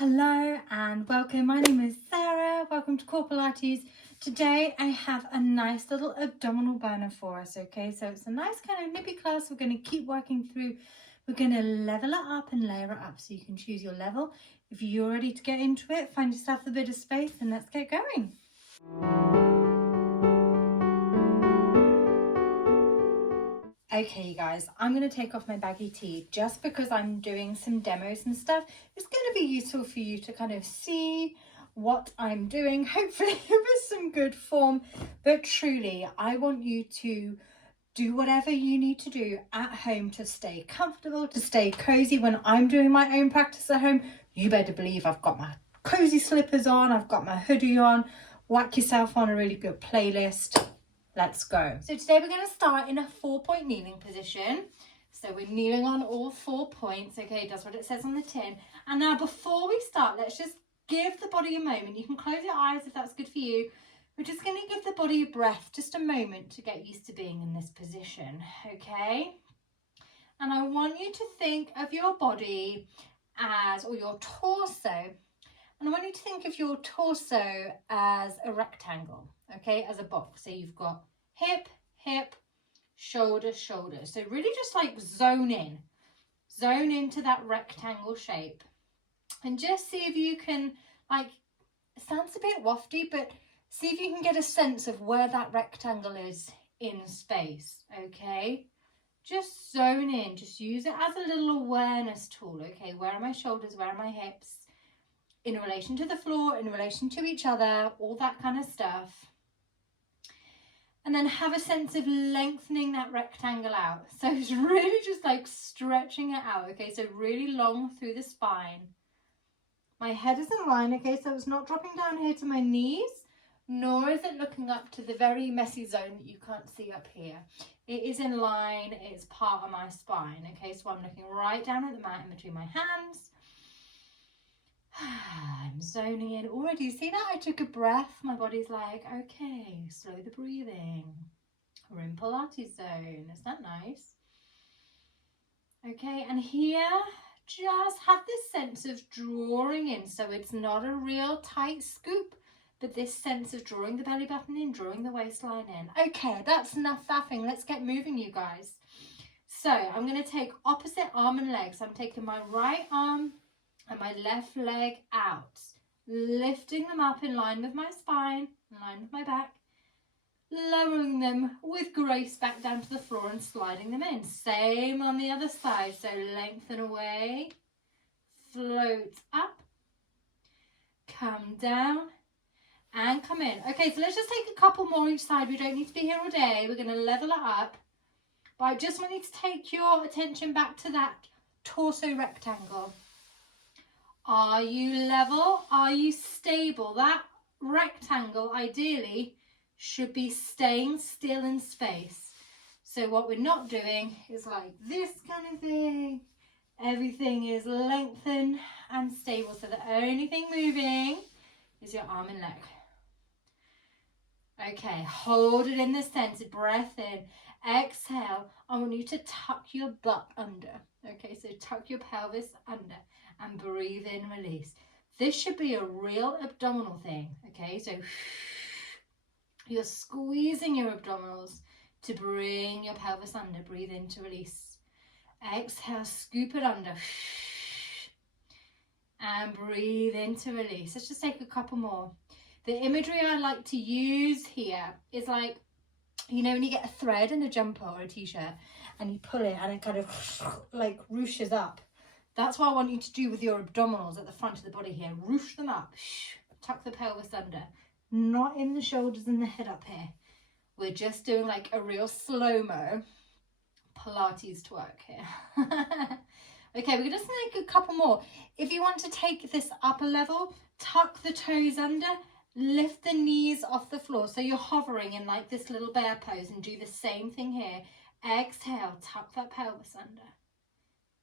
Hello and welcome. My name is Sarah. Welcome to Core Pilates. Today I have a nice little abdominal burner for us, okay? So it's a nice kind of nippy class we're going to keep working through. We're going to level it up and layer it up so you can choose your level. If you're ready to get into it, find yourself a bit of space and let's get going. Okay, you guys, I'm going to take off my baggy tee just because I'm doing some demos and stuff. It's going to be useful for you to kind of see what I'm doing, hopefully with some good form. But truly, I want you to do whatever you need to do at home to stay comfortable, to stay cozy. When I'm doing my own practice at home, you better believe I've got my cozy slippers on, I've got my hoodie on. Whack yourself on a really good playlist. Let's go. So today we're going to start in a 4-point kneeling position. So we're kneeling on all 4 points. Okay, that's what it says on the tin. And now before we start, let's just give the body a moment. You can close your eyes if that's good for you. We're just going to give the body a breath, just a moment to get used to being in this position. Okay. And I want you to think of your body as, or your torso. And I want you to think of your torso as a rectangle, okay, as a box. So you've got hip, hip, shoulder, shoulder. So really just like zone into that rectangle shape. And just see if you can, like, it sounds a bit wafty, but see if you can get a sense of where that rectangle is in space, okay? Just zone in, just use it as a little awareness tool, okay? Where are my shoulders, where are my hips? In relation to the floor, in relation to each other, all that kind of stuff. And then have a sense of lengthening that rectangle out. So it's really just like stretching it out, okay? So really long through the spine. My head is in line, okay? So it's not dropping down here to my knees, nor is it looking up to the very messy zone that you can't see up here. It is in line, it's part of my spine, okay? So I'm looking right down at the mat in between my hands. I'm zoning in already. See that? I took a breath. My body's like, okay, slow the breathing. We're in Pilates zone. Is that nice? Okay, and here, just have this sense of drawing in. So it's not a real tight scoop, but this sense of drawing the belly button in, drawing the waistline in. Okay, that's enough faffing. Let's get moving, you guys. So I'm going to take opposite arm and leg. So I'm taking my right arm and my left leg out, lifting them up in line with my spine, in line with my back, lowering them with grace back down to the floor and sliding them in. Same on the other side, so lengthen away, float up, come down, and come in. Okay, so let's just take a couple more each side. We don't need to be here all day. We're going to level it up, but I just want you to take your attention back to that torso rectangle. Are you level? Are you stable? That rectangle ideally should be staying still in space. So what we're not doing is like this kind of thing. Everything is lengthened and stable. So the only thing moving is your arm and leg. Okay, hold it in the center, breath in. Exhale, I want you to tuck your butt under. Okay, so tuck your pelvis under and breathe in, release. This should be a real abdominal thing, okay? So you're squeezing your abdominals to bring your pelvis under. Breathe in to release. Exhale, scoop it under. And breathe in to release. Let's just take a couple more. The imagery I like to use here is like, you know, when you get a thread in a jumper or a t-shirt and you pull it and it kind of like ruches up. That's what I want you to do with your abdominals at the front of the body here. Ruche them up. Tuck the pelvis under. Not in the shoulders and the head up here. We're just doing like a real slow-mo Pilates twerk here. Okay, we're just going to make a couple more. If you want to take this up a level, tuck the toes under. Lift the knees off the floor. So you're hovering in like this little bear pose and do the same thing here. Exhale, tuck that pelvis under.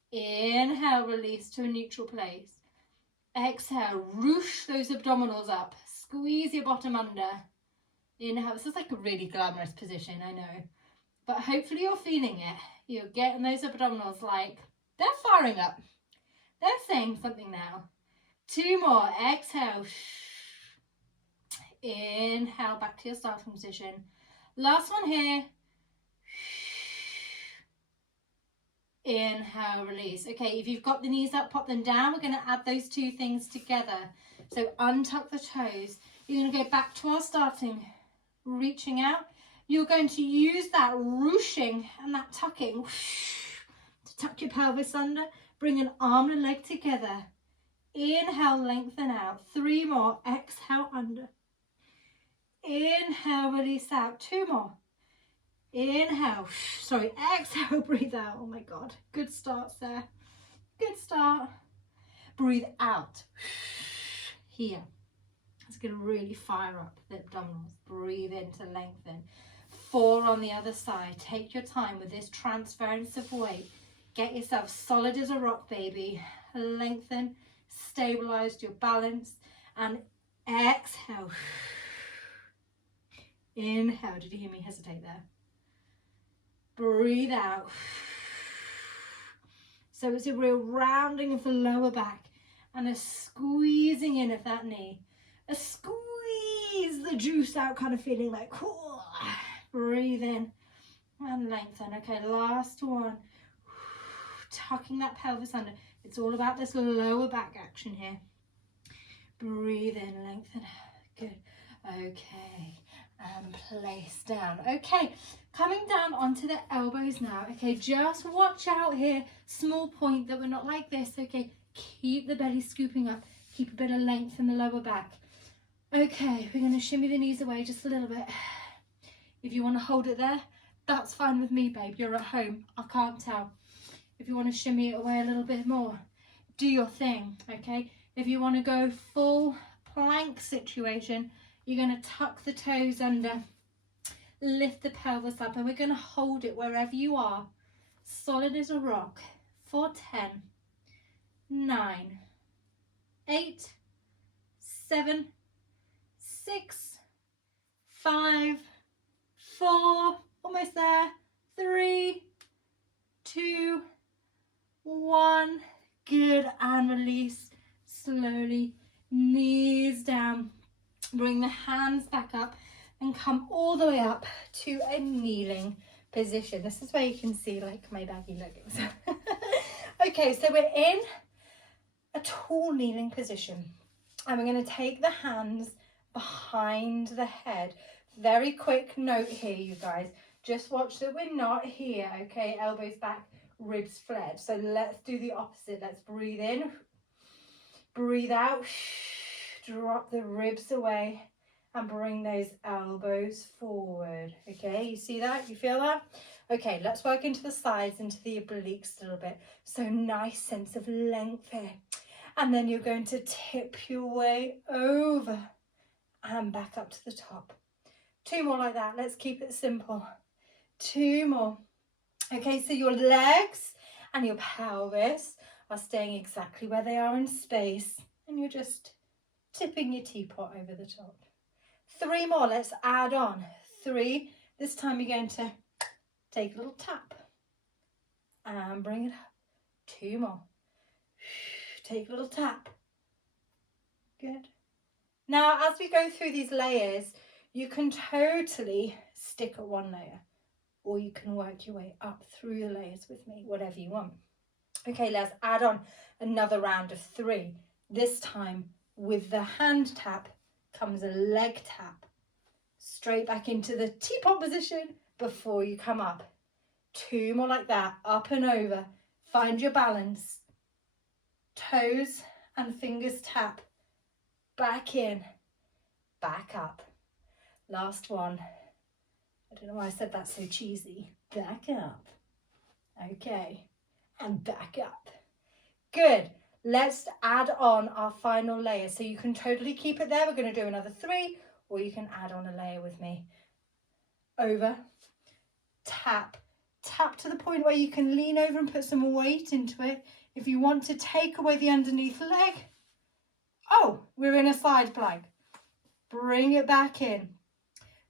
Inhale, release to a neutral place. Exhale, ruche those abdominals up. Squeeze your bottom under. Inhale. This is like a really glamorous position, I know. But hopefully you're feeling it. You're getting those abdominals like, they're firing up. They're saying something now. 2 more. Exhale. Inhale, back to your starting position. Last one here. Inhale, release. Okay, if you've got the knees up, pop them down. We're going to add those two things together. So untuck the toes. You're going to go back to our starting, reaching out. You're going to use that ruching and that tucking to tuck your pelvis under. Bring an arm and leg together. Inhale, lengthen out. 3 more. Exhale, under. Inhale, release out. 2 more. Inhale. Sorry, exhale, breathe out. Oh my God. Good starts there. Good start. Breathe out. Here. It's going to really fire up the abdominals. Breathe in to lengthen. 4 on the other side. Take your time with this transference of weight. Get yourself solid as a rock, baby. Lengthen. Stabilize your balance. And exhale. Inhale. Did you hear me hesitate there? Breathe out. So it's a real rounding of the lower back and a squeezing in of that knee. A squeeze the juice out kind of feeling like, cool. Breathe in and lengthen. Okay, last one. Tucking that pelvis under. It's all about this lower back action here. Breathe in, lengthen. Good. Okay, and place down. Okay, coming down onto the elbows now. Okay, just watch out here. Small point that we're not like this. Okay, keep the belly scooping up. Keep a bit of length in the lower back. Okay, we're going to shimmy the knees away just a little bit. If you want to hold it there, that's fine with me, babe. You're at home. I can't tell. If you want to shimmy it away a little bit more, do your thing, okay? If you want to go full plank situation, you're going to tuck the toes under, lift the pelvis up, and we're going to hold it wherever you are, solid as a rock, for 10, 9, 8, 7, 6, 5, 4, almost there, 3, 2, 1, good, and release slowly, knees down, bring the hands back up and come all the way up to a kneeling position. This is where you can see like my baggy leggings. Okay, so we're in a tall kneeling position and we're going to take the hands behind the head. Very quick note here, you guys, just watch that we're not here, okay? Elbows back, ribs flared. So let's do the opposite. Let's breathe in, breathe out, drop the ribs away and bring those elbows forward. Okay, you see that? You feel that? Okay, let's work into the sides, into the obliques a little bit. So nice sense of length here. And then you're going to tip your way over and back up to the top. 2 more like that. Let's keep it simple. 2 more. Okay, so your legs and your pelvis are staying exactly where they are in space, and you're just tipping your teapot over the top. 3 more, let's add on. 3, this time you're going to take a little tap and bring it up. 2 more. Take a little tap. Good. Now, as we go through these layers, you can totally stick at one layer, or you can work your way up through the layers with me, whatever you want. Okay, let's add on another round of 3. This time, with the hand tap comes a leg tap. Straight back into the teapot position before you come up. 2 more like that, up and over. Find your balance. Toes and fingers tap. Back in, back up. Last one. I don't know why I said that so cheesy. Back up. Okay, and back up. Good. Let's add on our final layer. So you can totally keep it there. We're going to do another 3, or you can add on a layer with me. Over, tap. Tap to the point where you can lean over and put some weight into it. If you want to take away the underneath leg, oh, we're in a side plank. Bring it back in.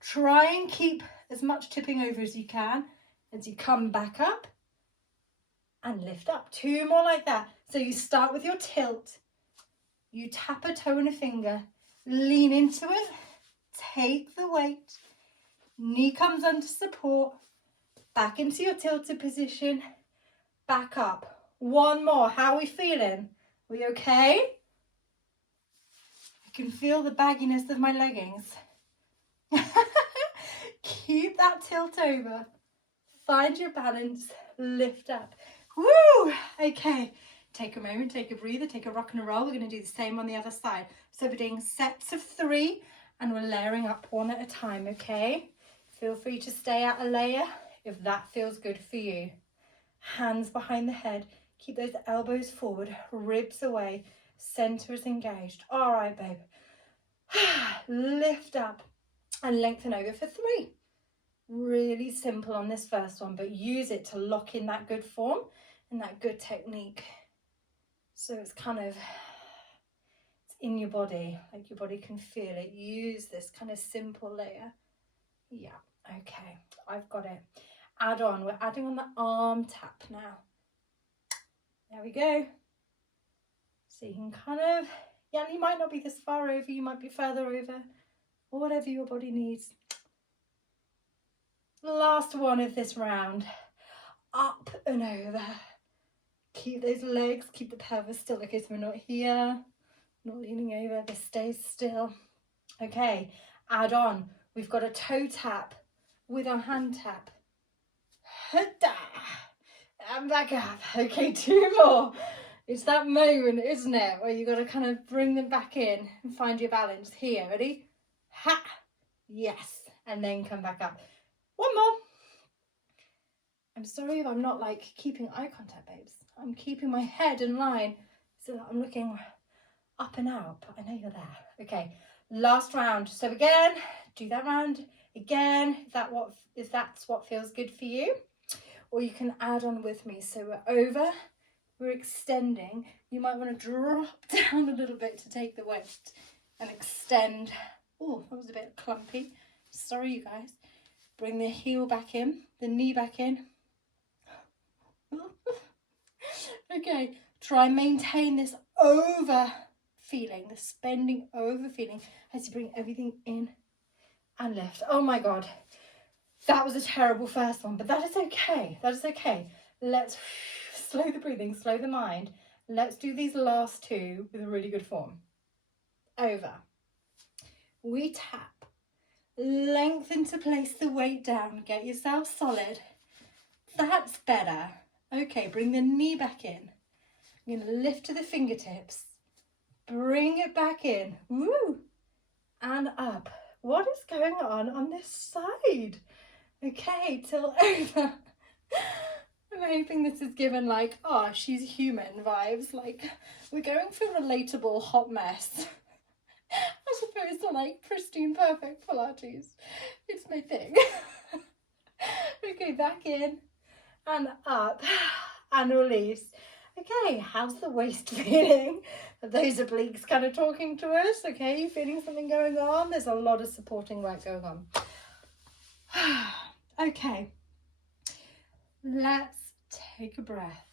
Try and keep as much tipping over as you can as you come back up and lift up. 2 more like that. So you start with your tilt. You tap a toe and a finger, lean into it, take the weight, knee comes under support, back into your tilted position, back up. One more. How are we feeling? We okay? I can feel the bagginess of my leggings. Keep that tilt over. Find your balance, lift up. Woo! Okay, take a moment, take a breather, take a rock and a roll. We're going to do the same on the other side. So we're doing sets of 3 and we're layering up one at a time, okay? Feel free to stay at a layer if that feels good for you. Hands behind the head. Keep those elbows forward, ribs away, center is engaged. All right, babe. Lift up and lengthen over for 3. Really simple on this first one, but use it to lock in that good form and that good technique. So it's kind of, it's in your body, like your body can feel it. Use this kind of simple layer. Yeah, okay, I've got it. Add on, we're adding on the arm tap now. There we go. So you can kind of, yeah, you might not be this far over, you might be further over, or whatever your body needs. Last one of this round. Up and over. Keep those legs, keep the pelvis still. Okay, so we're not here, not leaning over, this stays still. Okay, add on. We've got a toe tap with our hand tap. And back up. Okay, 2 more. It's that moment, isn't it, where you got to kind of bring them back in and find your balance. Here, ready? Ha! Yes. And then come back up. 1 more. I'm sorry if I'm not like keeping eye contact, babes. I'm keeping my head in line so that I'm looking up and out, but I know you're there. Okay, last round. So again, do that round again, if that's what feels good for you. Or you can add on with me. So we're over, we're extending. You might want to drop down a little bit to take the weight and extend. Oh, that was a bit clumpy. Sorry, you guys. Bring the heel back in, the knee back in. Okay, try and maintain this over feeling, this bending over feeling as you bring everything in and lift. Oh my God. That was a terrible first one, but that is okay. That is okay. Let's slow the breathing, slow the mind. Let's do these last 2 with a really good form. Over. We tap. Lengthen to place the weight down. Get yourself solid. That's better. Okay, bring the knee back in. I'm going to lift to the fingertips. Bring it back in. Woo! And up. What is going on this side? Okay, till over. I'm hoping this is given like, oh, she's human vibes. Like, we're going for relatable hot mess. As opposed to like pristine, perfect Pilates. It's my thing. Okay, back in and up and release. Okay, how's the waist feeling? Are those obliques kind of talking to us? Okay, you feeling something going on? There's a lot of supporting work going on. Okay, let's take a breath.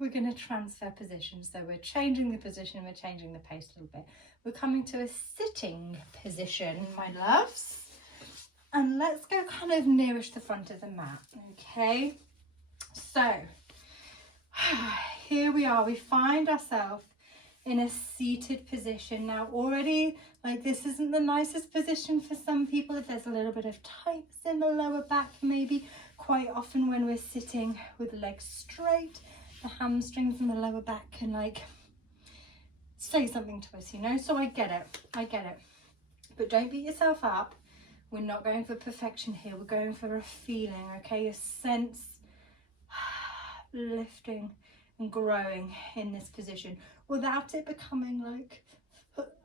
We're going to transfer position. So we're changing the position, we're changing the pace a little bit. We're coming to a sitting position, my loves. And let's go kind of nearest the front of the mat, okay? So, here we are. We find ourselves in a seated position. Now already, like, this isn't the nicest position for some people. If there's a little bit of tightness in the lower back, maybe quite often when we're sitting with the legs straight, the hamstrings and the lower back can like say something to us, you know? So I get it. But don't beat yourself up. We're not going for perfection here. We're going for a feeling, okay? A sense lifting and growing in this position without it becoming like,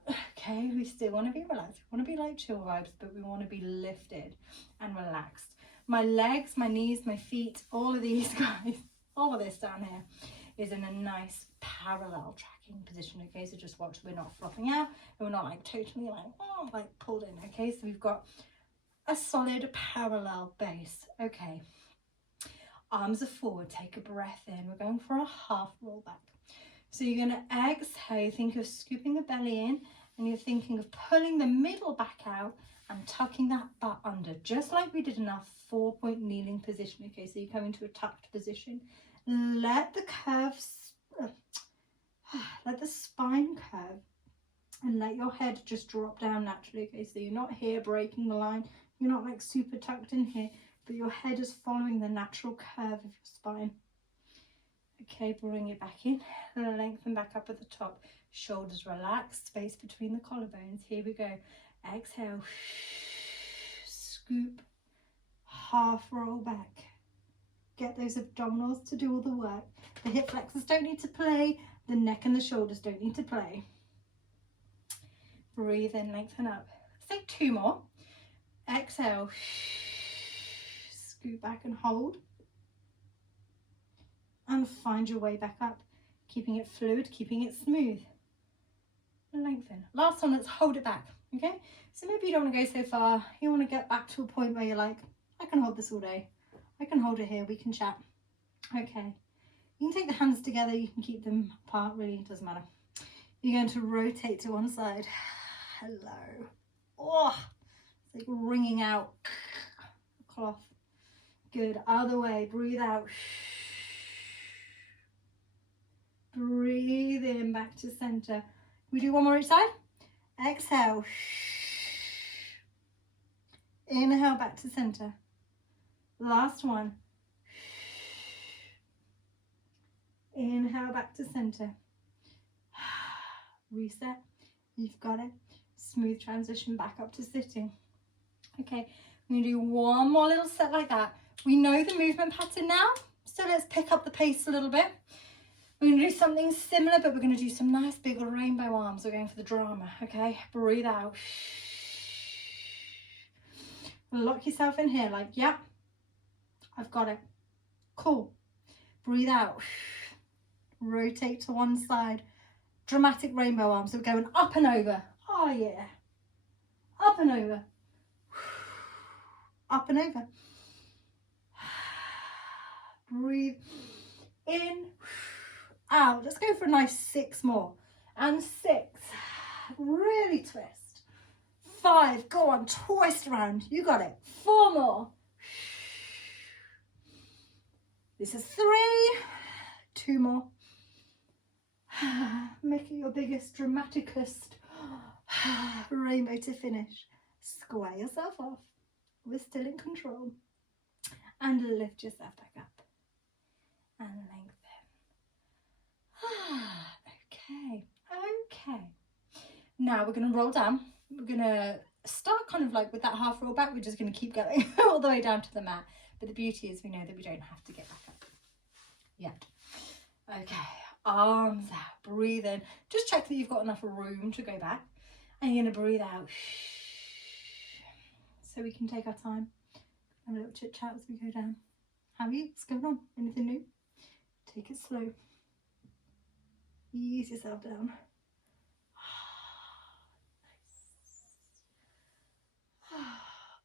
okay, we still want to be relaxed. We want to be like chill vibes, but we want to be lifted and relaxed. My legs, my knees, my feet, all of these guys, all of this down here is in a nice parallel tracking position, okay? So just watch, we're not flopping out and we're not like totally like, oh, like pulled in, okay? So we've got a solid parallel base, okay? Arms are forward, take a breath in. We're going for a half roll back. So you're going to exhale, think of scooping the belly in, and you're thinking of pulling the middle back out and tucking that butt under, just like we did in our 4-point kneeling position. Okay, so you come into a tucked position. Let the curves, let the spine curve, and let your head just drop down naturally. Okay, so you're not here breaking the line, you're not like super tucked in here, but your head is following the natural curve of your spine. Okay, bring it back in, lengthen back up at the top, shoulders relaxed, space between the collarbones. Here we go. Exhale, scoop, half roll back. Get those abdominals to do all the work. The hip flexors don't need to play, the neck and the shoulders don't need to play. Breathe in, lengthen up. Let's take 2 more. Exhale, scoop back and hold. And find your way back up, keeping it fluid, keeping it smooth. Lengthen. Last one, let's hold it back, okay? So maybe you don't want to go so far. You want to get back to a point where you're like, I can hold this all day. I can hold it here, we can chat. Okay. You can take the hands together, you can keep them apart, really, it doesn't matter. You're going to rotate to one side. Hello. Oh, it's like wringing out the cloth. Good, other way, breathe out. Breathe in, back to center. We do one more each side. Exhale. Inhale, back to center. Last one. Inhale, back to center. Reset. You've got it. Smooth transition back up to sitting. Okay, we're going to do one more little set like that. We know the movement pattern now, so let's pick up the pace a little bit. We're going to do something similar, but we're going to do some nice big rainbow arms. We're going for the drama, okay? Breathe out. Lock yourself in here like, yep, I've got it. Cool. Breathe out. Rotate to one side. Dramatic rainbow arms. So we're going up and over. Oh, yeah. Up and over. Up and over. Breathe in. Out. Let's go for a nice 6 more. And 6. Really twist. 5. Go on. Twist around. You got it. 4 more. This is 3. 2 more. Make it your biggest, dramaticest rainbow to finish. Square yourself off. We're still in control. And lift yourself back up. And lengthen. Okay, okay. Now we're going to roll down. We're going to start kind of like with that half roll back. We're just going to keep going all the way down to the mat. But the beauty is we know that we don't have to get back up yet. Okay, arms out. Breathe in. Just check that you've got enough room to go back. And you're going to breathe out. So we can take our time. Have a little chit chat as we go down. How are you? What's going on? Anything new? Take it slow. Ease yourself down.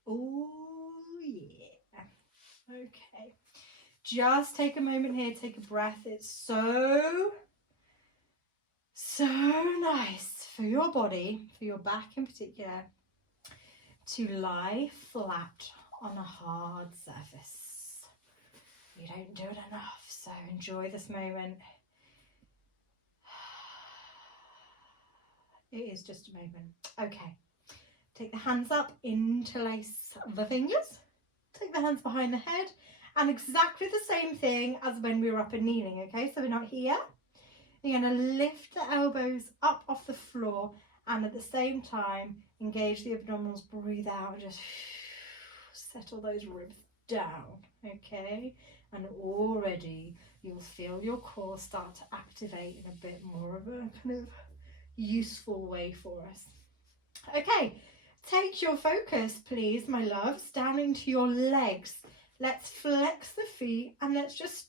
Oh yeah. Okay. Just take a moment here, take a breath. It's so nice for your body, for your back in particular, to lie flat on a hard surface. You don't do it enough, so enjoy this moment. It is just a moment. Okay, take the hands up, interlace the fingers, take the hands behind the head, and exactly the same thing as when we were up and kneeling, okay? So we're not here. You're going to lift the elbows up off the floor, and at the same time, engage the abdominals, breathe out, and just settle those ribs down, okay? And already you'll feel your core start to activate in a bit more of a kind of useful way for us. Okay, take your focus, please, my loves, down into your legs. Let's flex the feet and let's just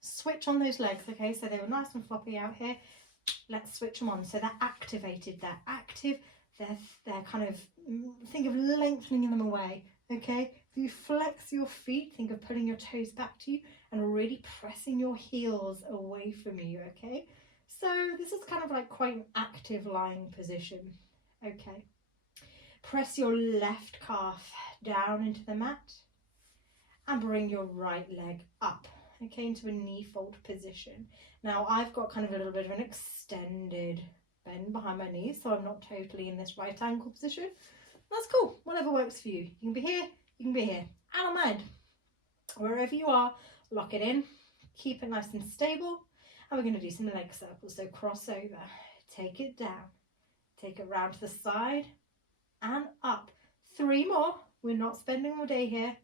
switch on those legs, okay? So they were nice and floppy out here. Let's switch them on. So they're activated, they're active, they're kind of, think of lengthening them away, okay? If you flex your feet, think of pulling your toes back to you and really pressing your heels away from you, okay? So this is kind of like quite an active lying position. Okay. Press your left calf down into the mat and bring your right leg up, okay, into a knee fold position. Now I've got kind of a little bit of an extended bend behind my knees, so I'm not totally in this right angle position. That's cool, whatever works for you. You can be here, you can be here. I don't mind. Wherever you are, lock it in, keep it nice and stable, and we're going to do some leg circles. So cross over, take it down, take it round to the side and up. 3 more. We're not spending all day here.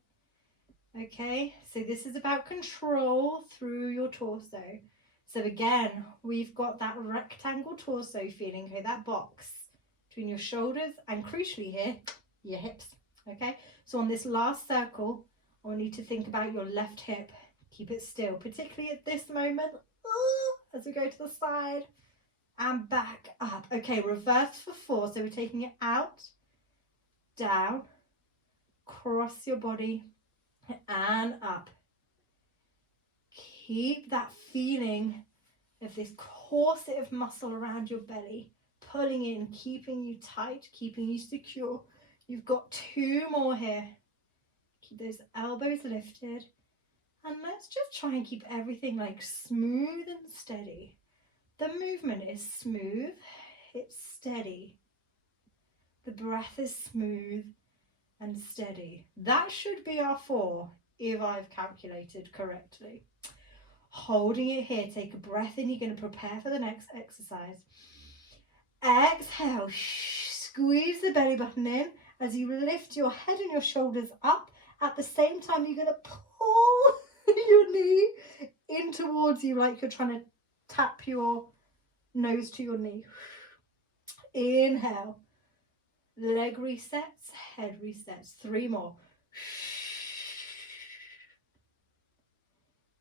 Okay, so this is about control through your torso. So again, we've got that rectangle torso feeling, okay, that box between your shoulders and crucially here, your hips. Okay, so on this last circle, I want you to think about your left hip. Keep it still, particularly at this moment, as we go to the side and back up. Okay, reverse for 4. So we're taking it out, down, cross your body and up. Keep that feeling of this corset of muscle around your belly, pulling in, keeping you tight, keeping you secure. You've got 2 more here. Keep those elbows lifted. And let's just try and keep everything like smooth and steady. The movement is smooth, it's steady. The breath is smooth and steady. That should be our 4 if I've calculated correctly. Holding it here, take a breath in. You're going to prepare for the next exercise. Exhale, squeeze the belly button in as you lift your head and your shoulders up. At the same time, you're going to pull your knee in towards you like you're trying to tap your nose to your knee. Inhale, leg resets, head resets. 3 more.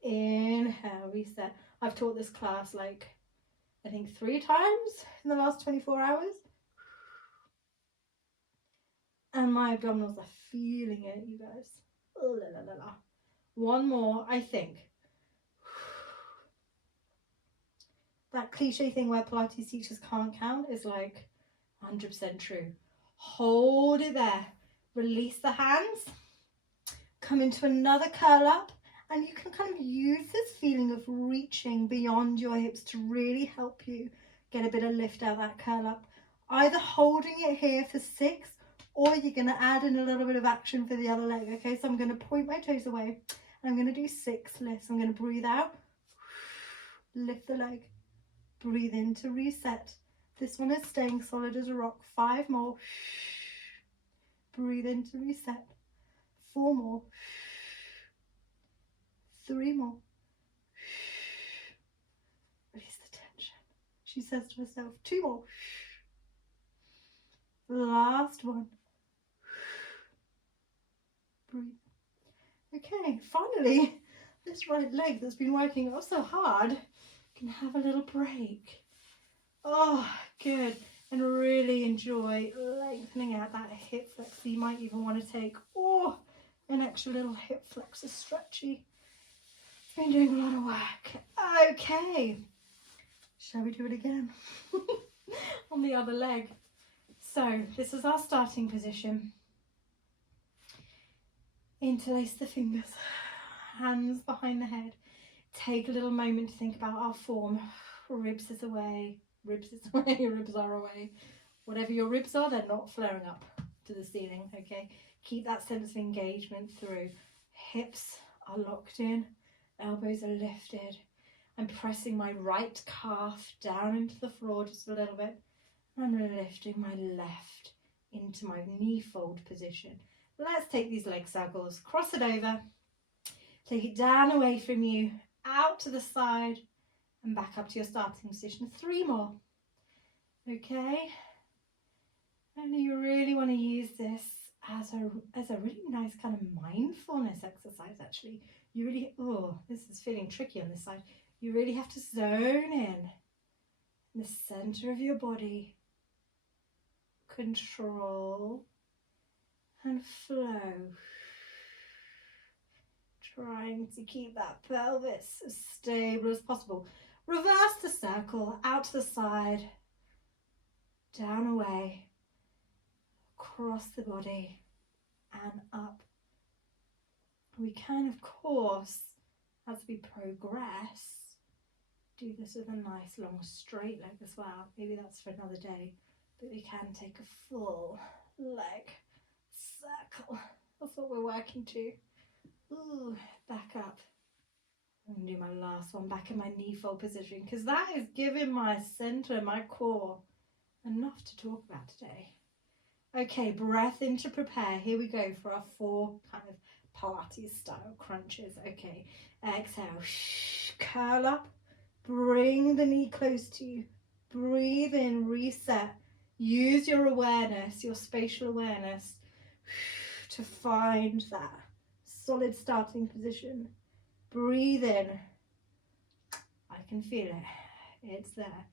Inhale, reset. I've taught this class like I think 3 times in the last 24 hours. And my abdominals are feeling it, you guys. Oh, la, la, la, la. 1 more, I think. That cliche thing where Pilates teachers can't count is like 100% true. Hold it there. Release the hands. Come into another curl up. And you can kind of use this feeling of reaching beyond your hips to really help you get a bit of lift out of that curl up. Either holding it here for 6 or you're going to add in a little bit of action for the other leg. Okay, so I'm going to point my toes away and I'm going to do 6 lifts. I'm going to breathe out, lift the leg, breathe in to reset. This one is staying solid as a rock. 5 more. Breathe in to reset. 4 more. 3 more. Release the tension. She says to herself, 2 more. Last one. Breathe. Okay, finally, this right leg that's been working oh so hard can have a little break. Oh, good. And really enjoy lengthening out that hip flexor. You might even want to take an extra little hip flexor stretchy. Been doing a lot of work. Okay, shall we do it again? On the other leg. So this is our starting position. Interlace the fingers, hands behind the head. Take a little moment to think about our form. Ribs is away, ribs is away, ribs are away. Whatever your ribs are, they're not flaring up to the ceiling, okay? Keep that sense of engagement through. Hips are locked in. Elbows are lifted. I'm pressing my right calf down into the floor just a little bit. I'm lifting my left into my knee fold position. Let's take these leg circles. Cross it over. Take it down away from you, out to the side, and back up to your starting position. 3 more. Okay. And you really want to use this as a really nice kind of mindfulness exercise, actually. You really, this is feeling tricky on this side. You really have to zone in the center of your body, control and flow. Trying to keep that pelvis as stable as possible. Reverse the circle, out to the side, down away, across the body and up. We can, of course, as we progress, do this with a nice long straight leg as well. Maybe that's for another day, but we can take a full leg circle. That's what we're working to. Ooh, back up. I'm going to do my last one back in my knee fold position, because that is giving my center, my core, enough to talk about today. Okay, breath in to prepare. Here we go for our 4 kind of Pilates style crunches. Okay, exhale, curl up, bring the knee close to you, breathe in, reset, use your awareness, your spatial awareness to find that solid starting position. Breathe in. I can feel it. It's there.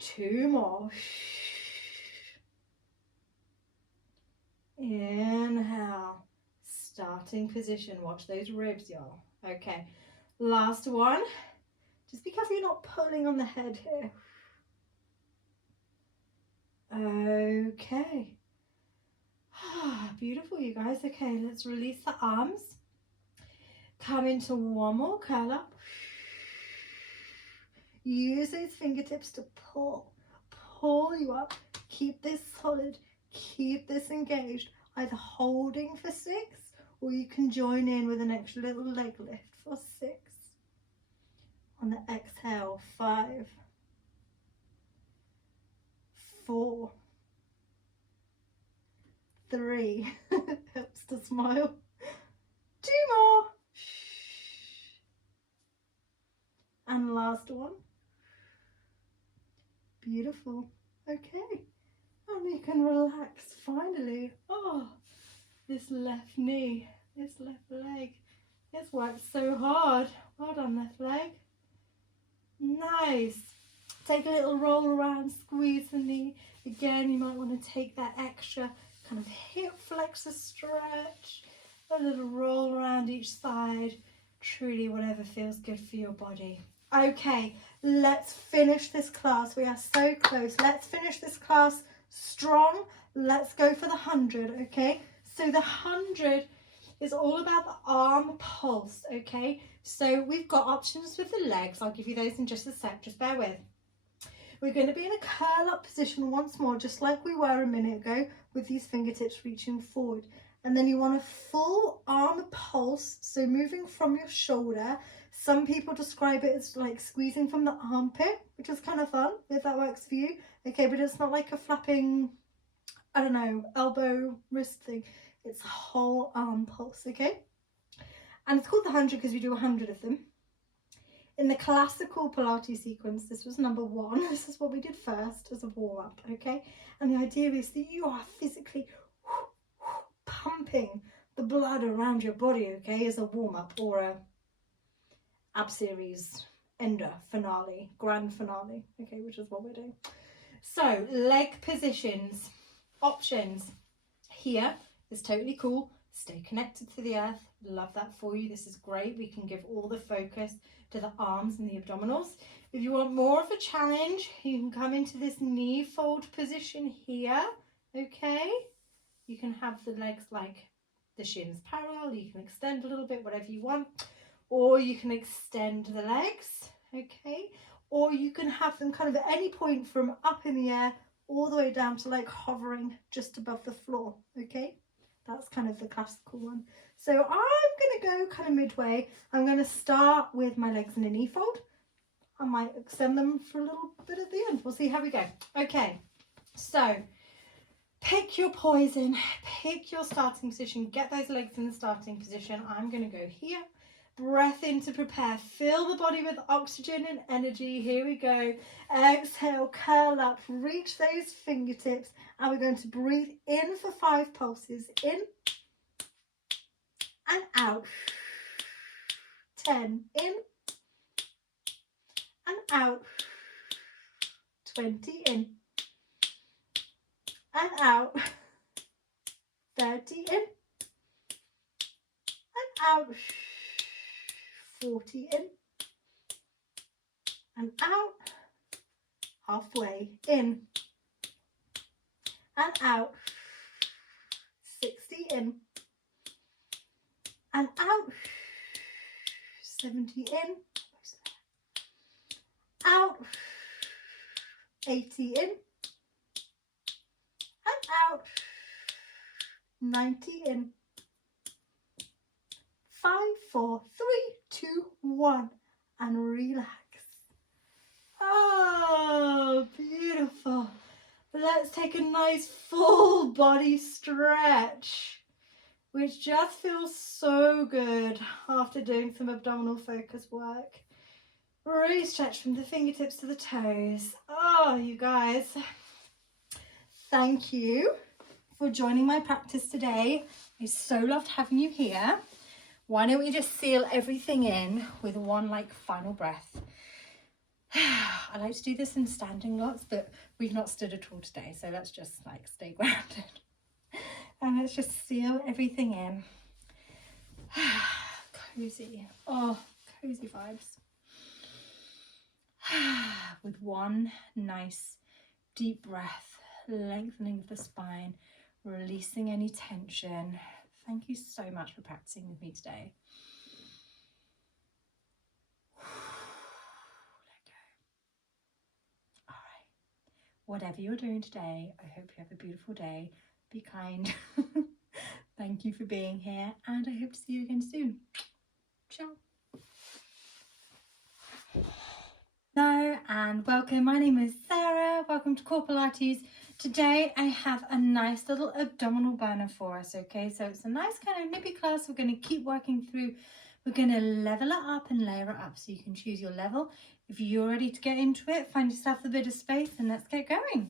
2 more. Inhale. Starting position. Watch those ribs, y'all. Okay. Last one. Just be careful you're not pulling on the head here. Okay. Beautiful, you guys. Okay, let's release the arms. Come into one more curl up. Use those fingertips to pull you up. Keep this solid, keep this engaged, either holding for 6 or you can join in with an extra little leg lift for 6. On the exhale, 5, 4, 3, helps to smile, 2 more, and last one. Beautiful. Okay, and we can relax finally. Oh, this left knee, this left leg, it's worked so hard. Well done, left leg. Nice. Take a little roll around, squeeze the knee. Again, you might want to take that extra kind of hip flexor stretch, a little roll around each side. Truly whatever feels good for your body. Okay, let's finish this class. We are so close. Let's finish this class strong. Let's go for the 100, okay? So the 100 is all about the arm pulse, okay? So we've got options with the legs. I'll give you those in just a sec, just bear with. We're going to be in a curl up position once more, just like we were a minute ago, with these fingertips reaching forward. And then you want a full arm pulse, so moving from your shoulder. Some people describe it as like squeezing from the armpit, which is kind of fun, if that works for you. Okay, but it's not like a flapping, I don't know, elbow, wrist thing. It's a whole arm pulse, okay? And it's called the 100 because we do 100 of them. In the classical Pilates sequence, this was number 1. This is what we did first as a warm-up, okay? And the idea is that you are physically pumping the blood around your body, okay, as a warm-up or a ab series ender finale, grand finale, okay, which is what we're doing. So, leg positions, options. Here is totally cool. Stay connected to the earth. Love that for you. This is great. We can give all the focus to the arms and the abdominals. If you want more of a challenge, you can come into this knee fold position here, okay? You can have the legs like the shins parallel. You can extend a little bit, whatever you want. Or you can extend the legs, okay? Or you can have them kind of at any point from up in the air all the way down to like hovering just above the floor, okay? That's kind of the classical one. So I'm going to go kind of midway. I'm going to start with my legs in a knee fold. I might extend them for a little bit at the end. We'll see how we go. Okay, so pick your poison, pick your starting position, get those legs in the starting position. I'm going to go here. Breath in to prepare. Fill the body with oxygen and energy. Here we go. Exhale, curl up, reach those fingertips, and we're going to breathe in for 5 pulses. In and out. 10. In and out. 20. In and out. 30. In and out. 40 in and out, halfway, in and out, 60 in and out, 70 in, out, 80 in and out, 90 in. 5, 4, 3, 2, 1 and relax. Oh, beautiful. Let's take a nice full body stretch, which just feels so good after doing some abdominal focus work. Really stretch from the fingertips to the toes. Oh, you guys, thank you for joining my practice today. I so loved having you here. Why don't we just seal everything in with one final breath? I like to do this in standing lots, but we've not stood at all today, so let's just stay grounded. And let's just seal everything in. Cozy. Oh, cozy vibes. With one nice deep breath, lengthening of the spine, releasing any tension. Thank you so much for practicing with me today. Let go. All right. Whatever you're doing today, I hope you have a beautiful day. Be kind. Thank you for being here, and I hope to see you again soon. Ciao. Hello and welcome. My name is Sarah. Welcome to Core Pilates. Today I have a nice little abdominal burner for us, okay? So it's a nice kind of nippy class we're going to keep working through. We're going to level it up and layer it up so you can choose your level. If you're ready to get into it, find yourself a bit of space and let's get going.